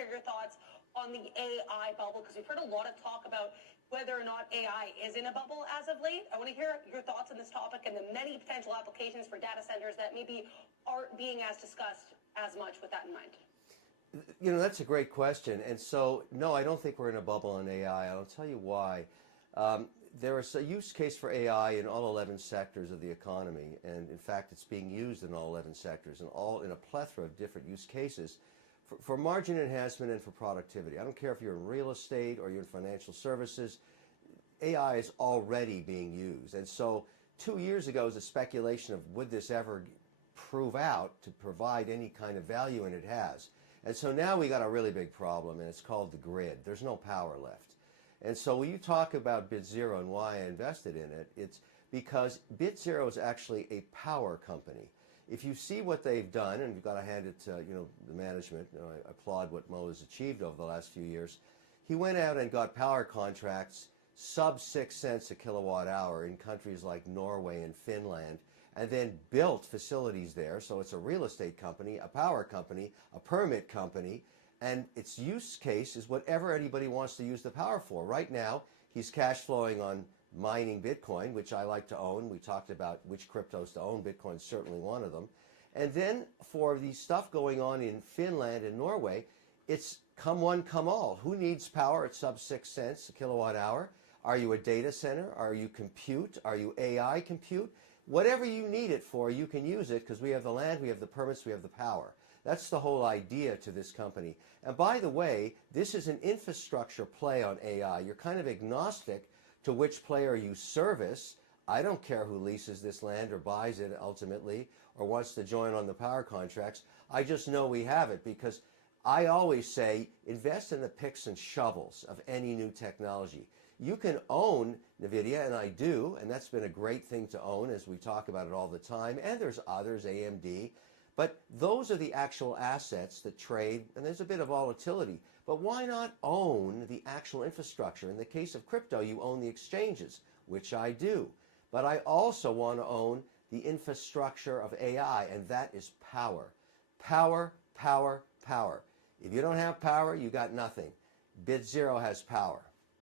hear your thoughts on the AI bubble, because we've heard a lot of talk about whether or not AI is in a bubble as of late. I want to hear your thoughts on this topic and the many potential applications for data centers that maybe aren't being as discussed as much with that in mind. You know, that's a great question. And so, no, I don't think we're in a bubble on AI. I'll tell you why. There is a use case for AI in all 11 sectors of the economy. And in fact, it's being used in all 11 sectors and all in a plethora of different use cases for margin enhancement and for productivity. I don't care if you're in real estate or you're in financial services, AI is already being used. And so 2 years ago was a speculation of would this ever prove out to provide any kind of value, and it has. And so now we got a really big problem, and it's called the grid. There's no power left. And so when you talk about Bitzero and why I invested in it, it's because Bitzero is actually a power company. If you see what they've done, and you've got to hand it to the management, I applaud what Mo has achieved over the last few years. He went out and got power contracts sub 6 cents a kilowatt hour in countries like Norway and Finland, and then built facilities there. So it's a real estate company, a power company, a permit company, and its use case is whatever anybody wants to use the power for. Right now, he's cash flowing on mining Bitcoin, which I like to own. We talked about which cryptos to own. Bitcoin's certainly one of them. And then for the stuff going on in Finland and Norway, it's come one, come all. Who needs power at sub 6 cents a kilowatt hour? Are you a data center? Are you compute? Are you AI compute? Whatever you need it for, you can use it because we have the land, we have the permits, we have the power. That's the whole idea to this company. And by the way, this is an infrastructure play on AI. You're kind of agnostic to which player you service. I don't care who leases this land or buys it ultimately or wants to join on the power contracts. I just know we have it because I always say invest in the picks and shovels of any new technology. You can own NVIDIA, and I do, and that's been a great thing to own as we talk about it all the time, and there's others, AMD, but those are the actual assets that trade, and there's a bit of volatility. But why not own the actual infrastructure? In the case of crypto, you own the exchanges, which I do. But I also want to own the infrastructure of AI, and that is power. Power, power, power. If you don't have power, you got nothing. Bitzero has power.